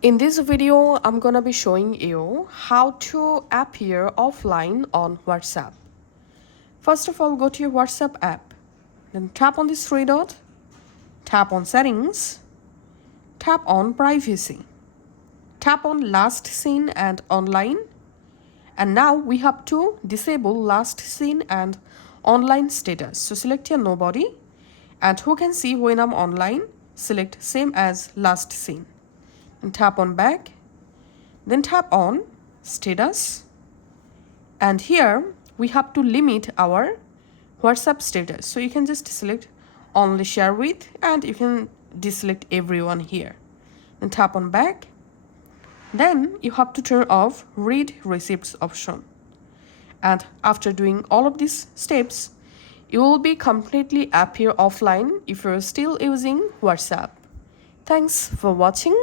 In this video, I'm gonna be showing you how to appear offline on WhatsApp. First of all, go to your WhatsApp app. Then tap on this three dot, tap on settings, tap on privacy, tap on last seen and online. And now we have to disable last seen and online status. So select your nobody, and who can see when I'm online, select same as last seen. And tap on back, then tap on status, and here we have to limit our WhatsApp status. So you can just select only share with, and you can deselect everyone here. Then tap on back, then you have to turn off read receipts option. And after doing all of these steps, you will be completely appear offline if you're still using WhatsApp. Thanks for watching.